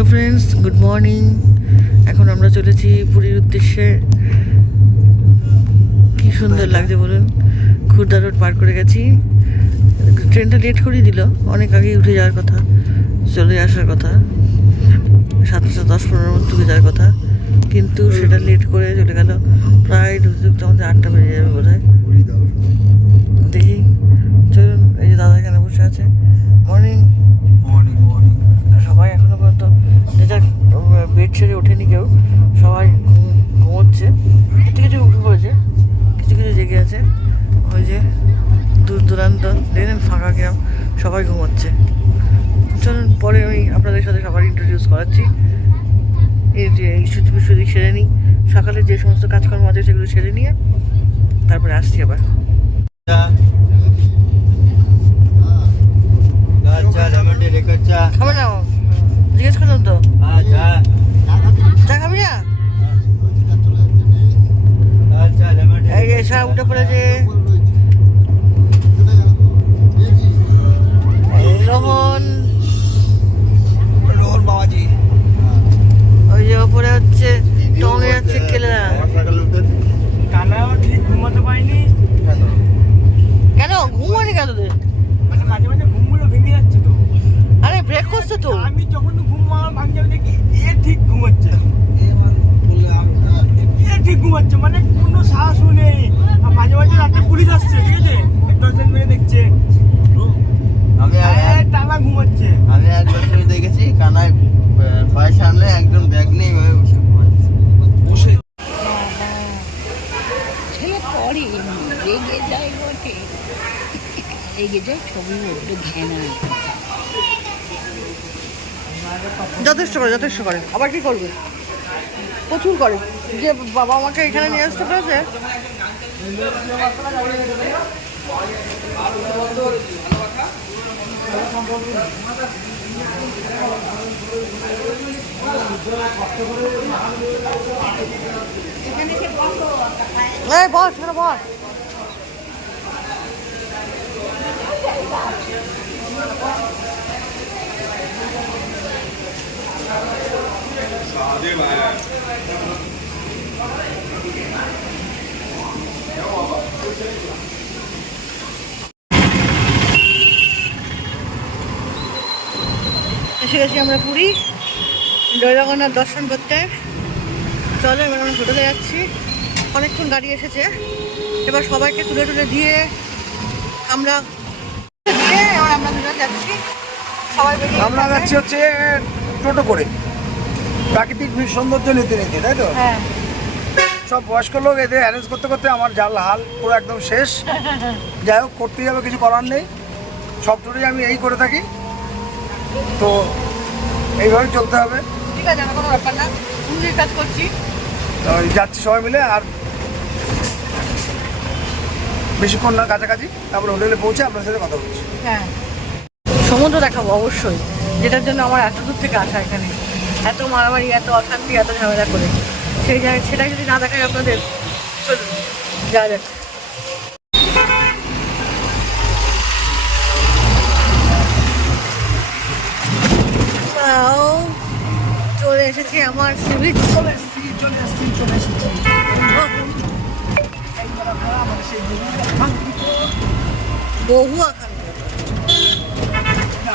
Hello friends good morning এখন আমরা চলেছি পুরীর উদ্দেশ্যে। কি সুন্দর লাগছে বলুন? খুর্দা রোড পার করে গেছি। ট্রেনটা লেট করেই দিল। অনেক আগেই উঠে যাওয়ার কথা। চলে আসার কথা। সাতটা দশ পনেরো মধ্যে ঢুকে যাওয়ার কথা। কিন্তু সেটা লেট করে চলে গেল। প্রায় ঢুকতে ঢুকতে আমাদের আটটা বেজে যাবে বোধ হয় সবাই ঘুমোচ্ছে। চলুন পরে আমি আপনাদের সাথে সবার ইন্ট্রোডিউস করাচ্ছি। এই যে ইস্যুতি বিশুদি সেরে নিই। সকালে যে সমস্ত কাজকর্ম আছে সেগুলো সেরে নিয়ে তারপরে আসছি আবার। খাবে। না জিজ্ঞেস করলাম তো। হ্যাঁ চা। খাবি না? লাল চা লেমন টি এই যে সব উঠে পড়েছে এই রোহন রোহন বাবাজি ওই যে ওপরে হচ্ছে টঙে যাচ্ছে কেলেরা সকালে উঠে কানাও ঠিক ঘুমাতে পারিনি কেন ঘুম হয়নি কেন তোদের মানে মাঝে মাঝে ঘুমগুলো ভেঙে যাচ্ছে তো আরে ব্রেক করছে তো আমি যখন ঘুম আমার ভাঙছে আমি দেখি এ ঠিক ঘুমাচ্ছে। ঠিক ঘুমাচ্ছে মানে কোনো সাহসও নেই। আর মাঝে মাঝে রাতে পুলিশ আসছে ঠিক আছে? টর্চেন মেরে দেখছে। আমি টানা ঘুমাচ্ছে। আমি একবার করে দেখেছি কানায় ফায়ার সামনে একদম ব্যাগ নেই ওই বসে ঘুমাচ্ছে। বসে। ছেলে পড়ে রেগে যায় বটে। রেগে যায় ঘেনা। যথেষ্ট করে যথেষ্ট করে। আবার কি করবে? প্রচুর করে। যে বাবা আমাকে এখানে নিয়ে আসতে পেরেছে বস। এসে গেছি আমরা পুরী। জয় জগন্নাথ দর্শন করতে। চলো এবার আমরা হোটেলে যাচ্ছি। অনেকক্ষণ গাড়ি এসেছে। এবার সবাইকে তুলে তুলে দিয়ে আমরা দিয়ে এবার আমরা দুজন যাচ্ছি। সবাই আমরা। যাচ্ছি হচ্ছে টোটো করে। প্রাকৃতিক সৌন্দর্য নিতে নিতে তাই তো? হ্যাঁ। সব বয়স্ক লোক এদের অ্যারেঞ্জ করতে করতে আমার জাল হাল পুরো একদম শেষ। যাই হোক করতেই হবে কিছু করার নেই। সব টুরেই আমি এই করে থাকি। তো এইভাবেই চলতে হবে। ঠিক আছে আমার কোনো ব্যাপার না। কাজ করছি। যাচ্ছি সবাই মিলে আর বেশিক্ষণ না কাছাকাছি। তারপরে হোটেলে পৌঁছে আপনার সাথে কথা বলছি। হ্যাঁ। সমুদ্র দেখাবো, অবশ্যই। যেটার জন্য আমার এত দূর থেকে আসা এখানে। এত মারামারি, এত অশান্তি, এত ঝামেলা করে। সেই জায়গায় সেটা যদি না দেখায় আপনাদের, চলুন যা যাক। চলে এসেছি আমার চলে বহু আকাঙ্ক্ষা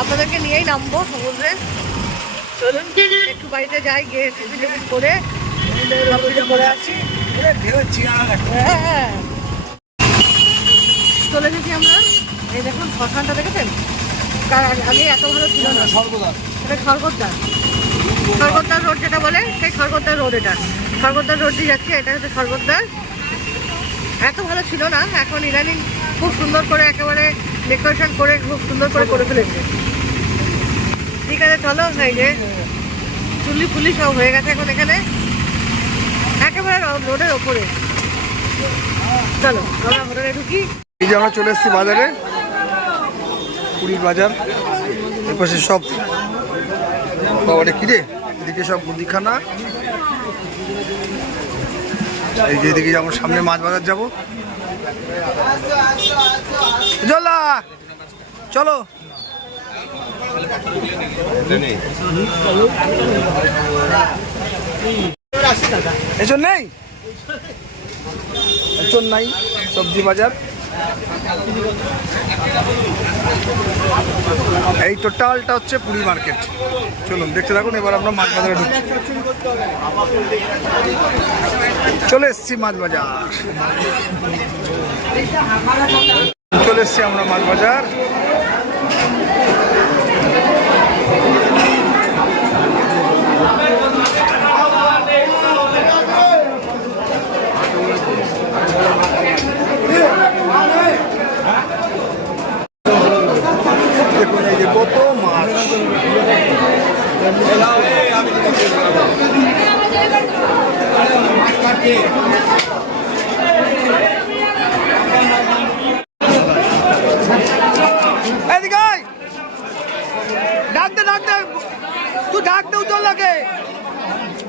আপনাদেরকে নিয়েই নামবো সমুদ্রে। চলুন একটু বাড়িতে যাই গিয়ে করে করে আসি। দেখো হ্যাঁ। চলে এসেছি আমরা। এই দেখুন শ্মশানটা দেখেছেন? আগে এত ভালো ছিল না। সর্বদা এটা খড়গদ্দার খড়গদ্দার রোড যেটা বলে সেই খড়গদ্দার রোড এটা। খড়গদ্দার রোড দিয়ে যাচ্ছি এটা হচ্ছে খড়গদ্দার এত ভালো ছিল না এখন ইদানিং খুব সুন্দর করে একেবারে ডেকোরেশন করে খুব সুন্দর করে করে ফেলেছে। ঠিক আছে, চলো এই যে চুল ফুলি সব হয়ে গেছে এখন এখানে। একেবারে রোডের ওপরে। চলো, আমরা হোটেলে ঢুকি। এই যে আমরা চলে এসেছি বাজারে, পুরীর বাজার। এর পাশে সব বাবারে কিরে এদিকে সব মুদিখানা। এই যে এদিকে যাব সামনে মাছ বাজার যাব। চলো। সবজি বাজার। এই টোটালটা হচ্ছে পুরী মার্কেট। চলুন, দেখতে থাকুন, এবার আমরা মাছ বাজারে ঢুকছি। চলে এসছি মাছ বাজার। চলে এসছি আমরা মাছ বাজার।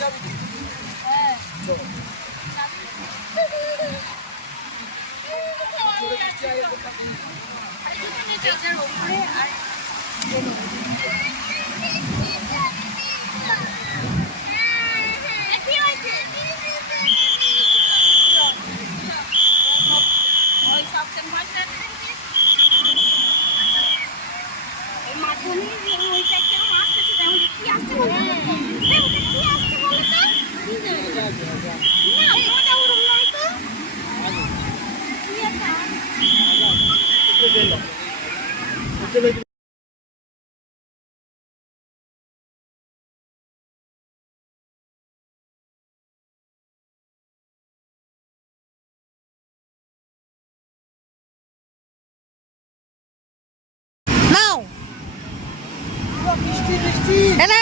নাও এ না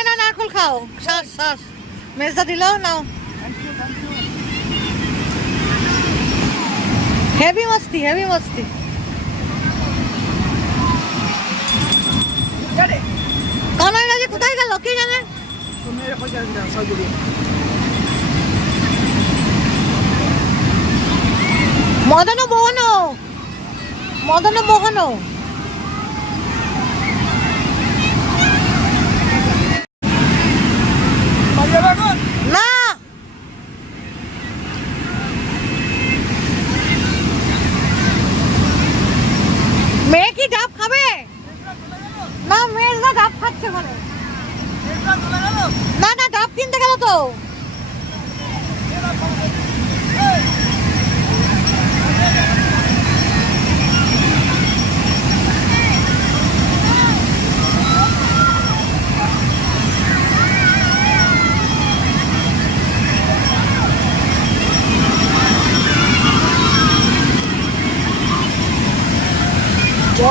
না নারকল খাও। শ্বাস শ্বাস মেজদা দিল নাও। হেভি মস্তি হেভি মস্তি। কানাই রাজি কোথায় গেল কে জানে মদন মোহন মদন মোহন না মেয়ে কি ডাব খাবে না মেয়ের না ডাব খাচ্ছে মানে না না ডাব কিনতে গেল তো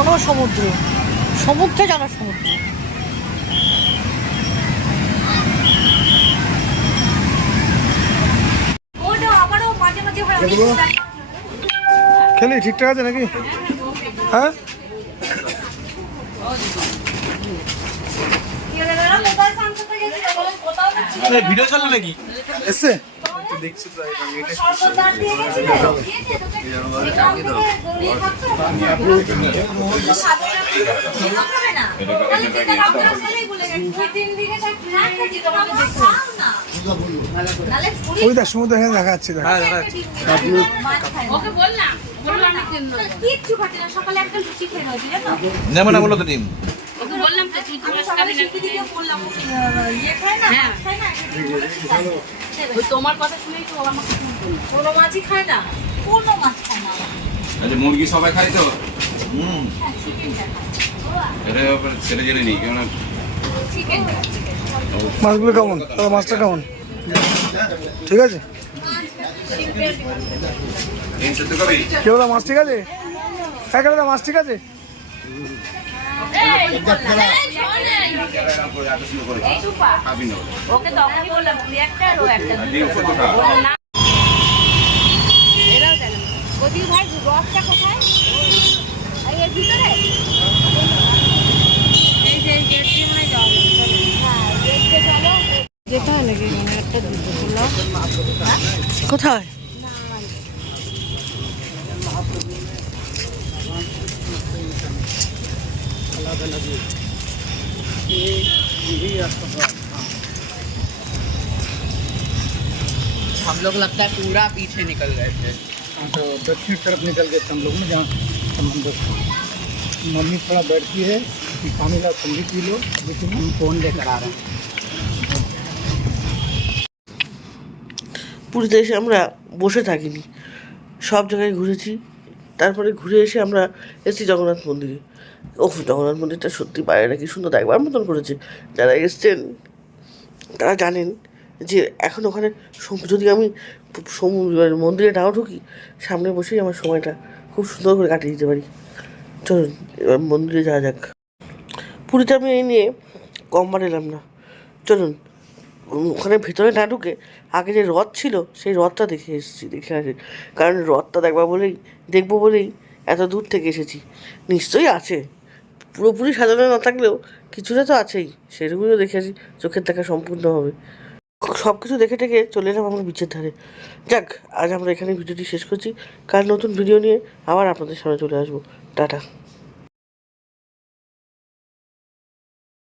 জনসমুদ্র। সমুদ্রে জনসমুদ্র। খেলি ঠিকঠাক আছে নাকি? হ্যাঁ? ভিডিও চলে নাকি? ওই সমুদ্র এখানে দেখা যাচ্ছে দেখ। ওকে বললাম বললাম আমি কিনবো কিচ্ছু খাচ্ছি না সকালে একটা লুচি খেয়ে হয়েছে জানো? নেব না বলো তো ডিম। বললাম তো তুই তো মাছ খাবি না। হ্যাঁ। ওই তোমার কথা শুনেই তো আমাকে ফোন করল। কোনো মাছই খায় না কোনো মাছ খায় না। আচ্ছা মুরগি সবাই খায় তো? হুম। হ্যাঁ এটা ছেলে জেনে নিই কেন মাছগুলো কেমন? দাদা মাছটা কেমন? ঠিক আছে? এই সত্য কবি? কে দাদা মাছ ঠিক আছে? হ্যাঁ দাদা মাছ ঠিক আছে? না ওকে তখনই বললাম তুই একটা আর ও একটা এরাও ওদিকে ভাই রসটা কোথায়? এই এর ভিতরে? এই যে গেট দিয়ে মনে যাওয়া হ্যাঁ গেট দিয়ে চলো। যেতে হয় নাকি? একটা দুটো কোথায়? लोग लगता है पूरा पीछे निकल गए थे तो दक्षिण तरफ निकल गए थे हम लोग ना जहाँ समंदर था मम्मी थोड़ा बैठती है कि पानी ला ठंडी पी लो अभी तुम हम फोन लेकर आ रहे हैं পুরীতে এসে আমরা বসে থাকিনি সব জায়গায় ঘুরেছি তারপরে ঘুরে এসে আমরা এসেছি জগন্নাথ মন্দিরে ও জগন্নাথ মন্দিরটা সত্যি বাইরেটা কি সুন্দর দেখবার মতন করেছে যারা এসছেন তারা জানেন যে এখন ওখানে যদি আমি মন্দিরে নাও ঢুকি, সামনে বসেই আমার সময়টা খুব সুন্দর করে কাটিয়ে দিতে পারি। চলুন, এবার মন্দিরে যাওয়া যাক। পুরীতে আমি এই নিয়ে কমবার এলাম না। চলুন ওখানে ভেতরে না ঢুকে আগে যে রথ ছিল, সেই রথটা দেখে এসেছি, দেখে আসি। কারণ রথটা দেখবা বলেই, দেখব বলেই এত দূর থেকে এসেছি। নিশ্চয়ই আছে। পুরোপুরি সাজানো না থাকলেও কিছুটা তো আছেই সেরকমও দেখে আসি, চোখের দেখা সম্পূর্ণ হবে। সব কিছু দেখে টেকে চলে এলাম আমরা বিচের ধারে। যাক, আজ আমরা এখানে ভিডিওটি শেষ করছি। কাল নতুন ভিডিও নিয়ে আবার আপনাদের সামনে চলে আসব। টাটা।